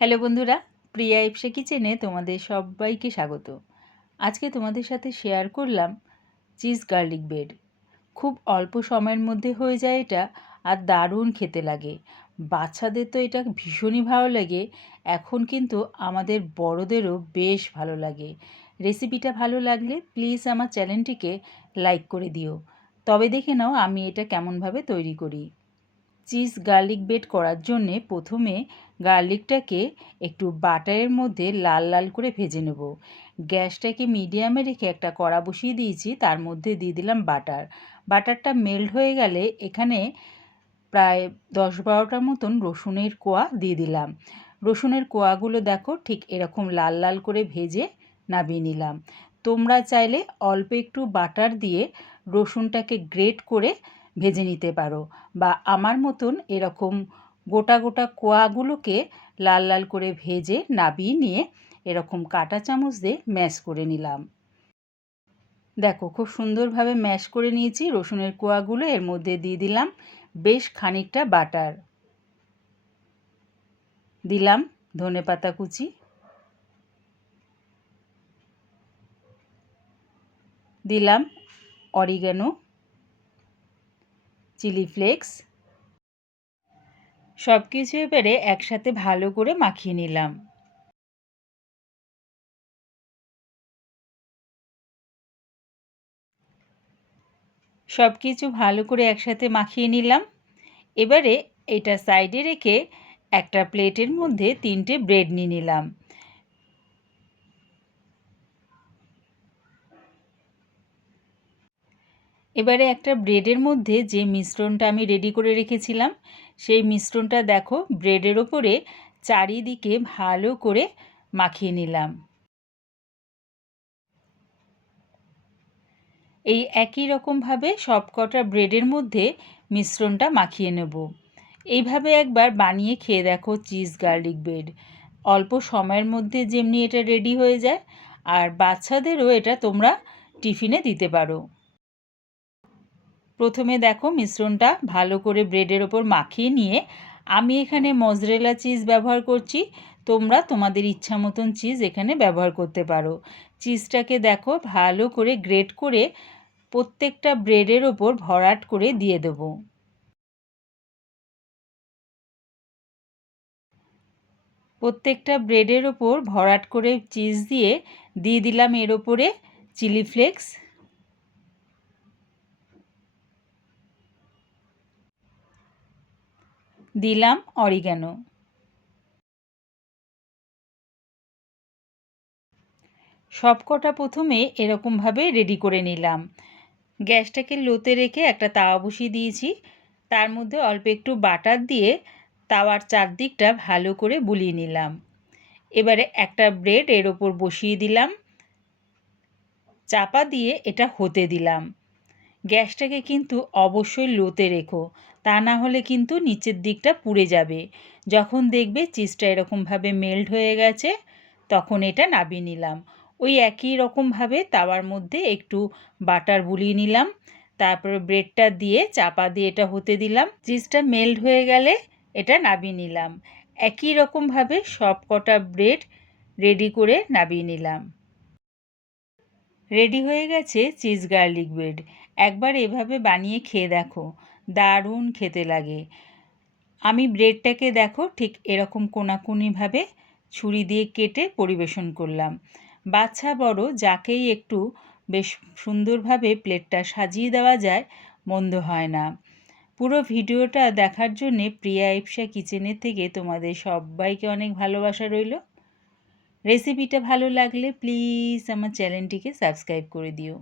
Hello বন্ধুরা, প্রিয়া ইপসা কিচেনে তোমাদের সবাইকে স্বাগত। আজকে তোমাদের সাথে শেয়ার করলাম চিজ গার্লিক ব্রেড। খুব অল্প সময়ের মধ্যে হয়ে যায় এটা, আর দারুণ খেতে লাগে। বাচ্চাদের তো এটা ভীষণই ভালো লাগে, এখন কিন্তু আমাদের বড়দেরও বেশ ভালো লাগে। রেসিপিটা ভালো লাগলে প্লিজ আমার চ্যানেলটিকে লাইক করে দিও। তবে দেখে নাও আমি এটা কেমনভাবে তৈরি করি। চিজ গার্লিক ব্রেড করার জন্যে প্রথমে গার্লিকটাকে একটু বাটারের মধ্যে লাল লাল করে ভেজে নেব। গ্যাসটাকে মিডিয়ামে রেখে একটা কড়া বসিয়ে দিয়েছি, তার মধ্যে দিয়ে দিলাম বাটার। বাটারটা মেল্ট হয়ে গেলে এখানে প্রায় 10-12টার মতন রসুনের কোয়া দিয়ে দিলাম। রসুনের কোয়াগুলো দেখো ঠিক এরকম লাল লাল করে ভেজে নামিয়ে নিলাম। তোমরা চাইলে অল্প একটু বাটার দিয়ে রসুনটাকে গ্রেট করে ভেজে নিতে পারো, বা আমার মতন এরকম গোটা গোটা কোয়াগুলোকে লাল লাল করে ভেজে নামিয়ে নিয়ে এরকম কাঁটা চামচ দিয়ে ম্যাশ করে নিলাম। দেখো খুব সুন্দরভাবে ম্যাশ করে নিয়েছি রসুনের কোয়াগুলো। এর মধ্যে দিয়ে দিলাম বেশ খানিকটা বাটার, দিলাম ধনেপাতা কুচি, দিলাম অরিগ্যানো, চিলি ফ্লেক্স, সব কিছু এবারে একসাথে ভালো করে মাখিয়ে নিলাম। সব কিছু ভালো করে একসাথে মাখিয়ে নিলাম। এবারে এটা সাইডে রেখে একটা প্লেটের মধ্যে 3টে ব্রেড নিয়ে নিলাম। এবারে একটা ব্রেডের মধ্যে যে মিশ্রণটা আমি রেডি করে রেখেছিলাম, সেই মিশ্রণটা দেখো ব্রেডের ওপরে চারিদিকে ভালো করে মাখিয়ে নিলাম। এই একই রকমভাবে সবকটা ব্রেডের মধ্যে মিশ্রণটা মাখিয়ে নেব। এইভাবে একবার বানিয়ে খেয়ে দেখো চিজ গার্লিক ব্রেড। অল্প সময়ের মধ্যে যেমনি এটা রেডি হয়ে যায়, আর বাচ্চাদেরও এটা তোমরা টিফিনে দিতে পারো। প্রথমে দেখো মিশ্রণটা ভালো করে ব্রেডের ওপর মাখিয়ে নিয়ে আমি এখানে মজরেলা চিজ ব্যবহার করছি। তোমরা তোমাদের ইচ্ছা মতন চিজ এখানে ব্যবহার করতে পারো। চিজটাকে দেখো ভালো করে গ্রেট করে প্রত্যেকটা ব্রেডের ওপর ভরাট করে দিয়ে দেবো। প্রত্যেকটা ব্রেডের ওপর ভরাট করে চিজ দিয়ে দিয়ে দিলাম এর ওপরে চিলি ফ্লেক্স, দিলাম অরিগ্যানো। সবকটা প্রথমে এরকমভাবে রেডি করে নিলাম। গ্যাসটাকে লোতে রেখে একটা তাওয়া বসিয়ে দিয়েছি, তার মধ্যে অল্প একটু বাটার দিয়ে তাওয়ার চারদিকটা ভালো করে বুলিয়ে নিলাম। এবারে একটা ব্রেড এর ওপর বসিয়ে দিলাম, চাপা দিয়ে এটা হতে দিলাম। গ্যাসটাকে কিন্তু অবশ্যই লোতে রেখো, তা না হলে কিন্তু নিচের দিকটা পুড়ে যাবে। যখন দেখবে চিজটা এরকমভাবে মেল্ট হয়ে গেছে, তখন এটা নামিয়ে নিলাম। ওই একই রকমভাবে তাওয়ার মধ্যে একটু বাটার বুলিয়ে নিলাম, তারপরে ব্রেডটা দিয়ে চাপা দিয়ে এটা হতে দিলাম। চিজটা মেল্ট হয়ে গেলে এটা নামিয়ে নিলাম। একই রকমভাবে সব কটা ব্রেড রেডি করে নামিয়ে নিলাম। রেডি হয়ে গেছে চিজ গার্লিক ব্রেড। একবার এভাবে বানিয়ে খেয়ে দেখো, দারুণ খেতে লাগে। আমি ব্রেডটাকে দেখো ঠিক এরকম কোনাকুনিভাবে ছুরি দিয়ে কেটে পরিবেশন করলাম। বাচ্চা বড় যাকেই একটু বেশ সুন্দরভাবে প্লেটটা সাজিয়ে দেওয়া যায়, মন্দ হয় না। পুরো ভিডিওটা দেখার জন্যে প্রিয়া ইপসা কিচেনের থেকে তোমাদের সবাইকে অনেক ভালোবাসা রইল। রেসিপিটা ভালো লাগলে প্লিজ আমার চ্যানেলটিকে সাবস্ক্রাইব করে দিও।